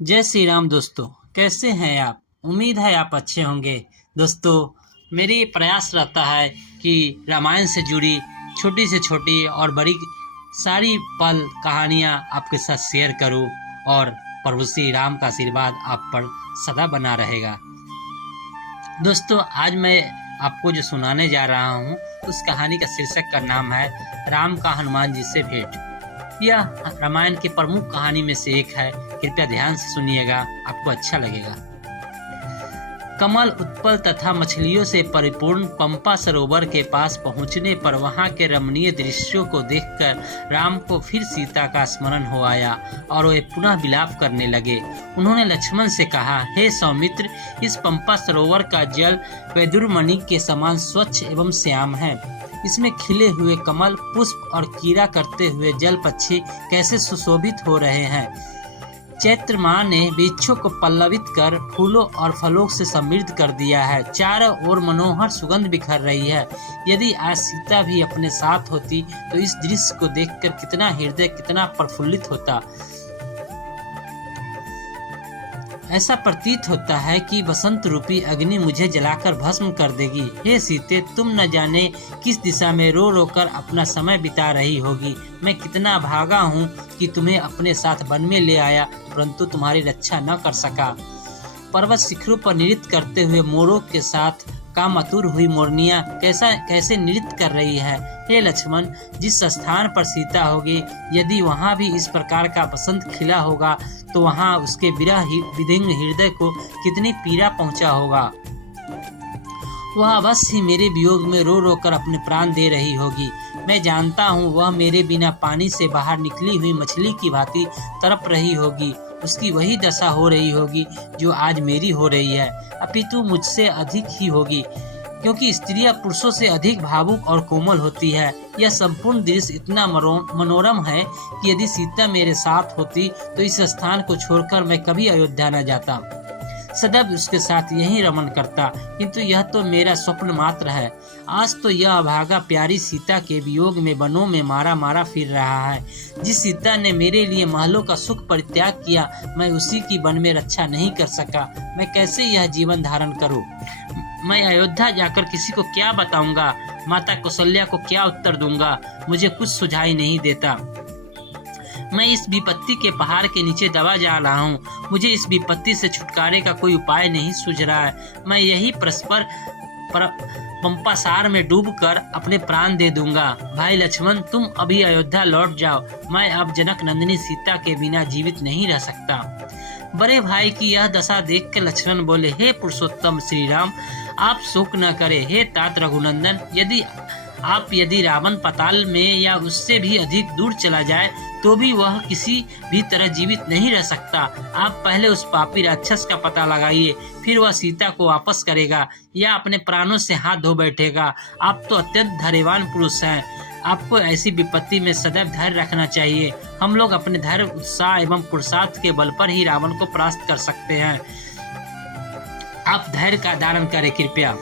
जय श्री राम दोस्तों। कैसे हैं आप? उम्मीद है आप अच्छे होंगे। दोस्तों, मेरी प्रयास रहता है कि रामायण से जुड़ी छोटी से छोटी और बड़ी सारी पल कहानियाँ आपके साथ शेयर करूं और प्रभु श्री राम का आशीर्वाद आप पर सदा बना रहेगा। दोस्तों, आज मैं आपको जो सुनाने जा रहा हूं उस कहानी का शीर्षक का नाम है राम का हनुमान जी से भेंट। यह रामायण की प्रमुख कहानी में से एक है। कृपया ध्यान से सुनिएगा, आपको अच्छा लगेगा। कमल उत्पल तथा मछलियों से परिपूर्ण पंपा सरोवर के पास पहुंचने पर वहां के रमणीय दृश्यों को देखकर राम को फिर सीता का स्मरण हो आया और वे पुनः विलाप करने लगे। उन्होंने लक्ष्मण से कहा, हे सौमित्र, इस पंपा सरोवर का जल वैदुरमणि के समान स्वच्छ एवं श्याम है। इसमें खिले हुए कमल, पुष्प और कीड़ा करते हुए जल पक्षी कैसे सुशोभित हो रहे हैं। चैत्र माह ने वृक्षों को पल्लवित कर फूलों और फलों से समृद्ध कर दिया है। चारों ओर मनोहर सुगंध बिखर रही है। यदि आज सीता भी अपने साथ होती तो इस दृश्य को देखकर कितना प्रफुल्लित होता। ऐसा प्रतीत होता है कि बसंत रूपी अग्नि मुझे जलाकर भस्म कर देगी। हे सीते, तुम न जाने किस दिशा में रो रो कर अपना समय बिता रही होगी। मैं कितना भागा हूँ कि तुम्हें अपने साथ वन में ले आया, परंतु तुम्हारी रक्षा न कर सका। पर्वत शिखरों पर नृत्य करते हुए मोरों के साथ कामातुर हुई मोरनियां कैसे नृत्य कर रही है। हे लक्ष्मण, जिस स्थान पर सीता होगी, यदि वहां भी इस प्रकार का बसंत खिला होगा तो वहां उसके विधिंग हृदय को कितनी पीड़ा पहुंचा होगा। वह अवश्य ही मेरे वियोग में रो रो कर अपने प्राण दे रही होगी। मैं जानता हूँ वह मेरे बिना पानी से बाहर निकली हुई मछली की भांति तड़प रही होगी। उसकी वही दशा हो रही होगी जो आज मेरी हो रही है, अपितु मुझसे अधिक ही होगी, क्योंकि स्त्रियां पुरुषों से अधिक भावुक और कोमल होती है। यह संपूर्ण दृश्य इतना मनोरम है कि यदि सीता मेरे साथ होती तो इस स्थान को छोड़कर मैं कभी अयोध्या न जाता, सदैव उसके साथ यहीं रमन करता। किंतु यह तो मेरा स्वप्न मात्र है। आज तो यह अभागा प्यारी सीता के वियोग में वनों में मारा फिर रहा है। जिस सीता ने मेरे लिए महलों का सुख परित्याग किया, मैं उसी की वन में रक्षा नहीं कर सका। मैं कैसे यह जीवन धारण करूं? मैं अयोध्या जाकर किसी को क्या बताऊंगा? माता कौशल्या को क्या उत्तर दूंगा? मुझे कुछ सुझाई नहीं देता। मैं इस विपत्ति के पहाड़ के नीचे दबा जा रहा हूँ। मुझे इस विपत्ति से छुटकारे का कोई उपाय नहीं सूझ रहा है। मैं यही परस्पर पंपासार में डूबकर अपने प्राण दे दूंगा। भाई लक्ष्मण, तुम अभी अयोध्या लौट जाओ। मैं अब जनक नंदिनी सीता के बिना जीवित नहीं रह सकता। बड़े भाई की यह दशा देखकर लक्ष्मण बोले, हे पुरुषोत्तम श्री राम, आप शोक न करे। हे तात रघुनंदन, यदि रावण पाताल में या उससे भी अधिक दूर चला जाए तो भी वह किसी भी तरह जीवित नहीं रह सकता। आप पहले उस पापी राक्षस का पता लगाइए, फिर वह सीता को वापस करेगा या अपने प्राणों से हाथ धो बैठेगा। आप तो अत्यंत धैर्यवान पुरुष हैं। आपको ऐसी विपत्ति में सदैव धैर्य रखना चाहिए। हम लोग अपने धैर्य, उत्साह एवं पुरुषार्थ के बल पर ही रावण को परास्त कर सकते हैं। आप धैर्य का धारण करें कृपया।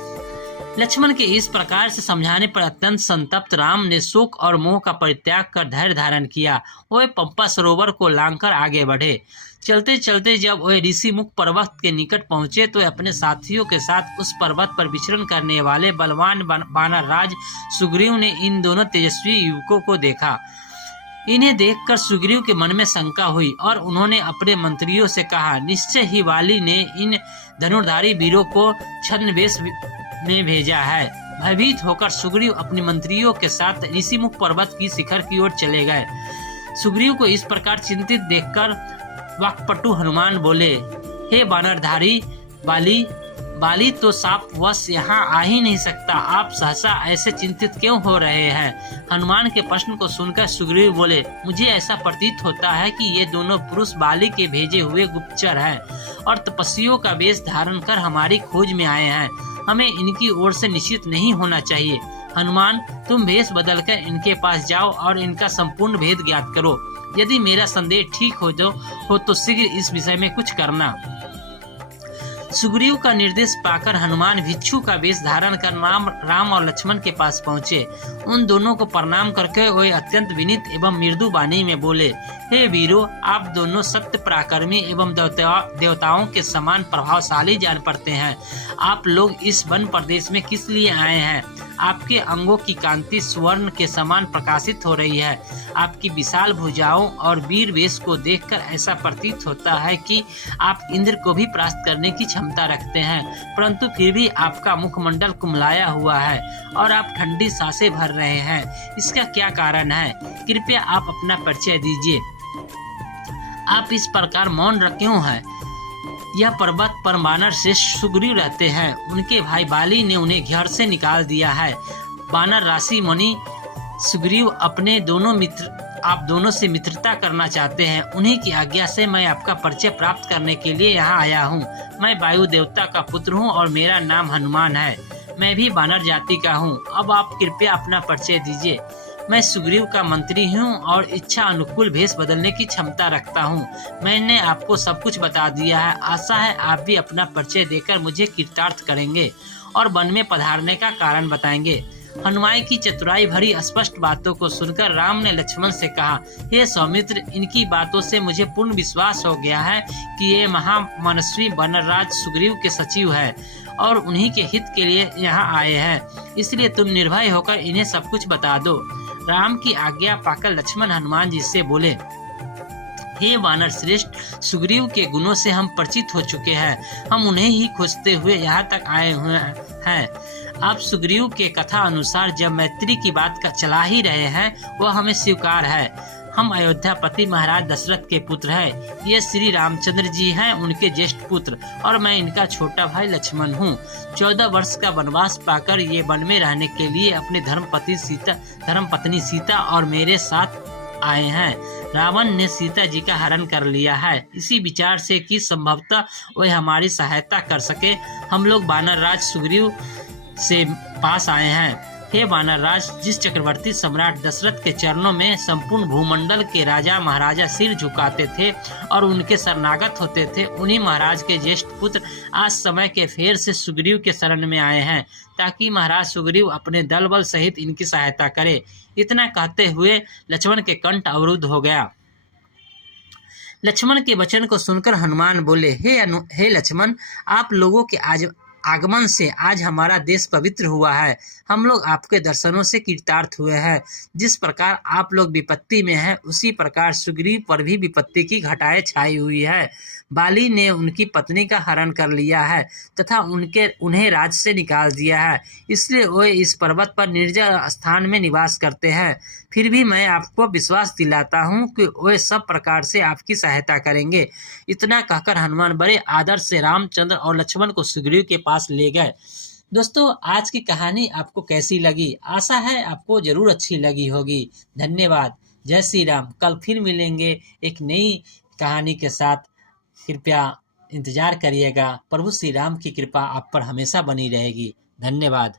लक्ष्मण के इस प्रकार से समझाने पर अत्यंत संतप्त राम ने शोक और मोह का परित्याग कर धैर्य धारण किया। वह पंपा सरोवर को लांघकर आगे बढ़े। चलते चलते जब वह ऋषि मुख पर्वत के निकट पहुंचे तो अपने साथियों के साथ उस पर्वत पर विचरण करने वाले बलवान वानर राज सुग्रीव ने इन दोनों तेजस्वी युवकों को देखा। इन्हें देखकर सुग्रीव के मन में शंका हुई और उन्होंने अपने मंत्रियों से कहा, निश्चय ही वाली ने इन धनुर्धारी वीरों को छद्मवेश में भेजा है। भयभीत होकर सुग्रीव अपने मंत्रियों के साथ ऋषिमुख पर्वत की शिखर की ओर चले गए। सुग्रीव को इस प्रकार चिंतित देखकर वाक्पटु हनुमान बोले, हे वानरधारी बाली तो शापवश यहाँ आ ही नहीं सकता। आप सहसा ऐसे चिंतित क्यों हो रहे हैं? हनुमान के प्रश्न को सुनकर सुग्रीव बोले, मुझे ऐसा प्रतीत होता है कि ये दोनों पुरुष बाली के भेजे हुए गुप्तचर हैं और तपस्वियों का वेश धारण कर हमारी खोज में आए हैं। हमें इनकी ओर से निश्चित नहीं होना चाहिए। हनुमान, तुम भेष बदलकर इनके पास जाओ और इनका संपूर्ण भेद ज्ञात करो। यदि मेरा संदेह ठीक हो तो शीघ्र इस विषय में कुछ करना। सुग्रीव का निर्देश पाकर हनुमान भिक्षु का वेश धारण कर राम और लक्ष्मण के पास पहुँचे। उन दोनों को प्रणाम करके वे अत्यंत विनीत एवं मृदु वाणी में बोले, हे वीरों, आप दोनों सत्य पराक्रमी एवं देवताओं के समान प्रभावशाली जान पड़ते हैं। आप लोग इस वन प्रदेश में किस लिए आए हैं? आपके अंगों की कांति स्वर्ण के समान प्रकाशित हो रही है। आपकी विशाल भुजाओं और वीर वेश को देखकर ऐसा प्रतीत होता है कि आप इंद्र को भी परास्त करने की क्षमता रखते हैं, परंतु फिर भी आपका मुखमंडल कुमलाया हुआ है और आप ठंडी सांसें भर रहे हैं। इसका क्या कारण है? कृपया आप अपना परिचय दीजिए। आप इस प्रकार मौन क्यों हैं? यह पर्वत पर वानर श्रेष्ठ सुग्रीव रहते हैं। उनके भाई बाली ने उन्हें घर से निकाल दिया है। वानर राशि मुनि सुग्रीव आप दोनों से मित्रता करना चाहते हैं। उन्हीं की आज्ञा से मैं आपका परिचय प्राप्त करने के लिए यहाँ आया हूँ। मैं वायु देवता का पुत्र हूँ और मेरा नाम हनुमान है। मैं भी वानर जाति का हूँ। अब आप कृपया अपना परिचय दीजिए। मैं सुग्रीव का मंत्री हूँ और इच्छा अनुकूल भेष बदलने की क्षमता रखता हूँ। मैंने आपको सब कुछ बता दिया है। आशा है आप भी अपना परिचय देकर मुझे कृतार्थ करेंगे और वन में पधारने का कारण बताएंगे। हनुमान की चतुराई भरी स्पष्ट बातों को सुनकर राम ने लक्ष्मण से कहा, हे सौमित्र, इनकी बातों से मुझे पूर्ण विश्वास हो गया है कि ये महामनस्वी वनराज सुग्रीव के सचिव है और उन्हीं के हित के लिए यहाँ आए हैं। इसलिए तुम निर्भय होकर इन्हें सब कुछ बता दो। राम की आज्ञा पाकर लक्ष्मण हनुमान जी से बोले, हे वानर श्रेष्ठ, सुग्रीव के गुणों से हम परिचित हो चुके हैं। हम उन्हें ही खोजते हुए यहाँ तक आए हुए हैं। आप सुग्रीव के कथा अनुसार जब मैत्री की बात का चला ही रहे हैं, वह हमें स्वीकार है। हम अयोध्यापति महाराज दशरथ के पुत्र हैं। ये श्री रामचंद्र जी हैं, उनके ज्येष्ठ पुत्र, और मैं इनका छोटा भाई लक्ष्मण हूँ। 14 वर्ष का वनवास पाकर ये वन में रहने के लिए अपने धर्मपत्नी सीता और मेरे साथ आए हैं। रावण ने सीता जी का हरण कर लिया है। इसी विचार से कि संभवतः वह हमारी सहायता कर सके, हम लोग वानर राज सुग्रीव से पास आए हैं। हे वानर राज, जिस चक्रवर्ती सम्राट दशरथ के चरणों में संपूर्ण भूमंडल के राजा महाराजा सिर झुकाते थे और उनके शरणागत होते थे, उन्हीं महाराज के ज्येष्ठ पुत्र आज समय के फेर से सुग्रीव के शरण में आए हैं, ताकि महाराज सुग्रीव अपने दल बल सहित इनकी सहायता करे। इतना कहते हुए लक्ष्मण के कंठ अवरुद्ध हो गया। लक्ष्मण के वचन को सुनकर हनुमान बोले, हे लक्ष्मण, आप लोगों के आगमन से आज हमारा देश पवित्र हुआ है। हम लोग आपके दर्शनों से कृतार्थ हुए हैं। जिस प्रकार आप लोग विपत्ति में हैं, उसी प्रकार सुग्रीव पर भी विपत्ति की घटाएं छाई हुई है। बाली ने उनकी पत्नी का हरण कर लिया है तथा उन्हें राज्य से निकाल दिया है, इसलिए वे इस पर्वत पर निर्जन स्थान में निवास करते हैं। फिर भी मैं आपको विश्वास दिलाता हूँ कि वे सब प्रकार से आपकी सहायता करेंगे। इतना कहकर हनुमान बड़े आदर से रामचंद्र और लक्ष्मण को सुग्रीव के पास ले गए। दोस्तों, आज की कहानी आपको कैसी लगी? आशा है आपको जरूर अच्छी लगी होगी। धन्यवाद। जय श्री राम। कल फिर मिलेंगे एक नई कहानी के साथ। कृपया इंतजार करिएगा। प्रभु श्री राम की कृपा आप पर हमेशा बनी रहेगी। धन्यवाद।